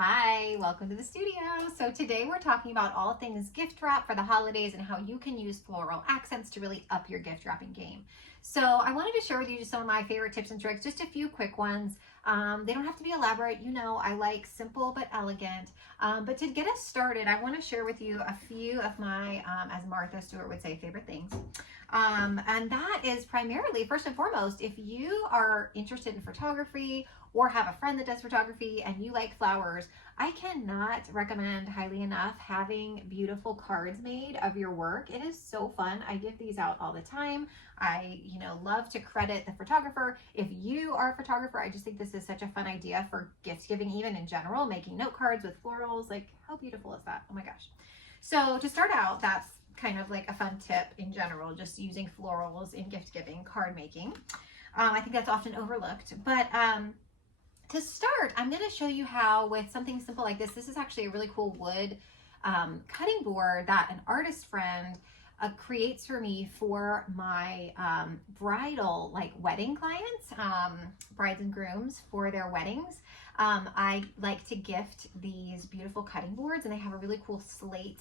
Hi, welcome to the studio. So today we're talking about all things gift wrap for the holidays and how you can use floral accents to really up your gift wrapping game. So I wanted to share with you just some of my favorite tips and tricks, just a few quick ones. They don't have to be elaborate. You know, I like simple but elegant. But to get us started, I want to share with you a few of my, as Martha Stewart would say, favorite things. And that is primarily, first and foremost, if you are interested in photography or have a friend that does photography and you like flowers, I cannot recommend highly enough having beautiful cards made of your work. It is so fun. I give these out all the time. I, love to credit the photographer. If you are a photographer, I just think this is such a fun idea for gift giving, even in general, making note cards with florals. Like, how beautiful is that? Oh my gosh. So to start out, that's kind of like a fun tip in general, just using florals in gift giving, card making. I think that's often overlooked, but to start, I'm going to show you how with something simple like this. This is actually a really cool wood cutting board that an artist friend creates for me for my bridal, like wedding clients, brides and grooms for their weddings. I like to gift these beautiful cutting boards, and they have a really cool slate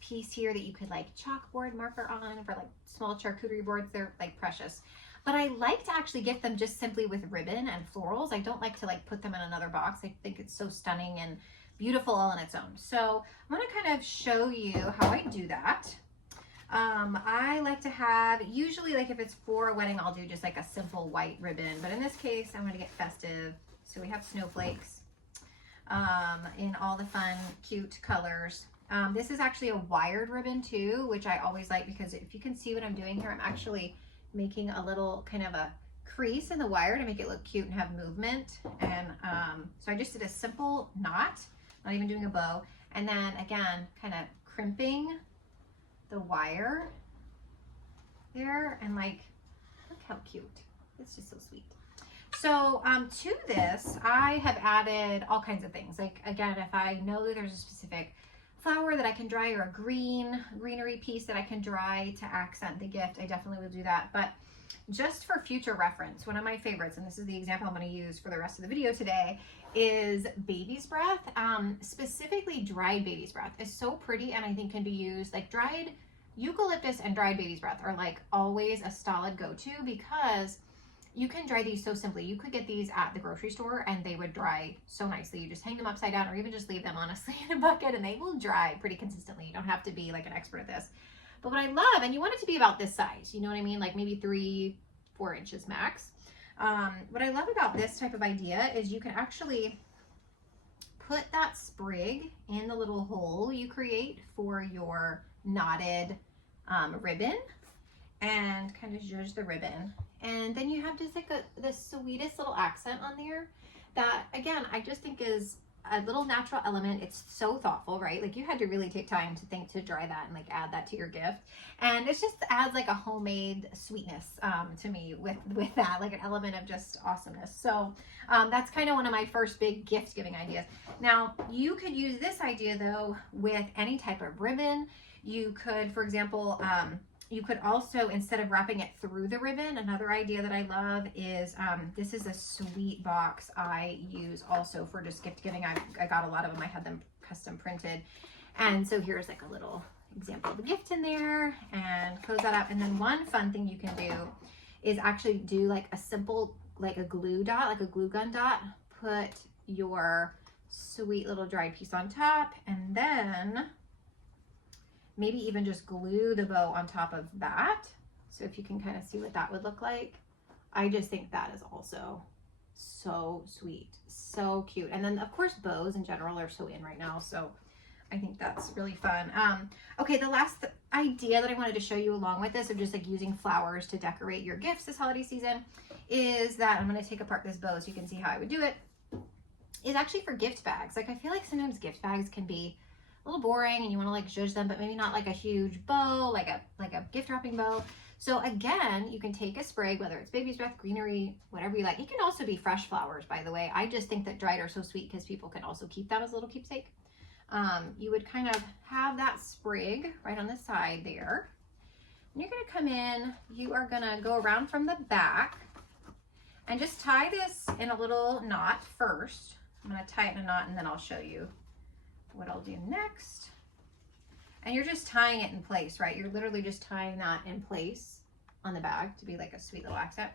piece here that you could like chalkboard marker on for like small charcuterie boards. They're like precious. But I like to actually gift them just simply with ribbon and florals. I don't like to like put them in another box. I think it's so stunning and beautiful all on its own. So I'm going to kind of show you how I do that. I like to have, usually like if it's for a wedding, I'll do just like a simple white ribbon. But in this case, I'm going to get festive. So we have snowflakes in all the fun, cute colors. This is actually a wired ribbon too, which I always like because if you can see what I'm doing here, I'm actually making a little kind of a crease in the wire to make it look cute and have movement. And so I just did a simple knot, not even doing a bow. And then again, kind of crimping the wire there, and like, look how cute. It's just so sweet. So to this, I have added all kinds of things. Like again, if I know that there's a specific flower that I can dry or a greenery piece that I can dry to accent the gift, I definitely will do that. But just for future reference, one of my favorites, and this is the example I'm going to use for the rest of the video today, is baby's breath. Specifically dried baby's breath is so pretty, and I think can be used like dried eucalyptus and dried baby's breath are like always a solid go-to because you can dry these so simply. You could get these at the grocery store and they would dry so nicely. You just hang them upside down or even just leave them honestly in a bucket and they will dry pretty consistently. You don't have to be like an expert at this. But what I love, and you want it to be about this size, you know what I mean? Like maybe 3-4 inches max. What I love about this type of idea is you can actually put that sprig in the little hole you create for your knotted ribbon and kind of zhuzh the ribbon. And then you have just like the sweetest little accent on there that, again, I just think is a little natural element. It's so thoughtful, right? Like you had to really take time to think to dry that and like add that to your gift. And it just adds like a homemade sweetness to me with that, like an element of just awesomeness. So that's kind of one of my first big gift giving ideas. Now you could use this idea though with any type of ribbon. You could, for example, you could also, instead of wrapping it through the ribbon, another idea that I love is, this is a sweet box I use also for just gift giving. I got a lot of them. I had them custom printed. And so here's like a little example of the gift in there and close that up. And then one fun thing you can do is actually do like a simple, like a glue dot, like a glue gun dot, put your sweet little dried piece on top, and then maybe even just glue the bow on top of that. So if you can kind of see what that would look like, I just think that is also so sweet, so cute. And then of course bows in general are so in right now, so I think that's really fun. Okay, the last idea that I wanted to show you along with this of just like using flowers to decorate your gifts this holiday season is that I'm going to take apart this bow so you can see how I would do it, is actually for gift bags. Like I feel like sometimes gift bags can be a little boring and you want to like zhuzh them, but maybe not like a huge bow, like a gift wrapping bow. So again, you can take a sprig, whether it's baby's breath, greenery, whatever you like. It can also be fresh flowers, by the way. I just think that dried are so sweet because people can also keep them as a little keepsake. You would kind of have that sprig right on the side there. And you're going to come in, you are going to go around from the back and just tie this in a little knot first. I'm going to tie it in a knot and then I'll show you what I'll do next. And you're just tying it in place, right? You're literally just tying that in place on the bag to be like a sweet little accent.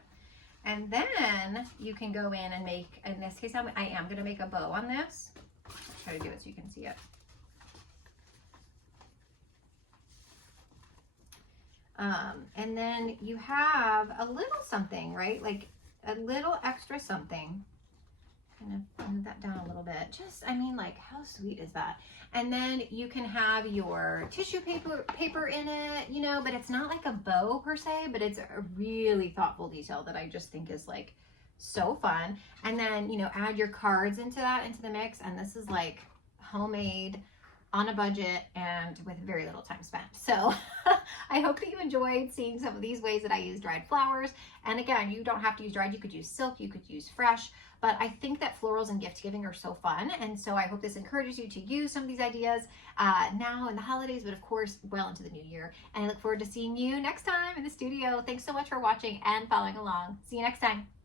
And then you can go in and make, in this case, I am going to make a bow on this. I'll try to do it so you can see it. And then you have a little something, right? Like a little extra something. Kind of move that down a little bit. Just, I mean, like, how sweet is that? And then you can have your tissue paper in it, you know, but it's not like a bow per se, but it's a really thoughtful detail that I just think is like so fun. And then, you know, add your cards into the mix. And this is like homemade, on a budget, and with very little time spent. So I hope that you enjoyed seeing some of these ways that I use dried flowers. And again, you don't have to use dried, you could use silk, you could use fresh, but I think that florals and gift giving are so fun. And so I hope this encourages you to use some of these ideas now in the holidays, but of course, well into the new year. And I look forward to seeing you next time in the studio. Thanks so much for watching and following along. See you next time.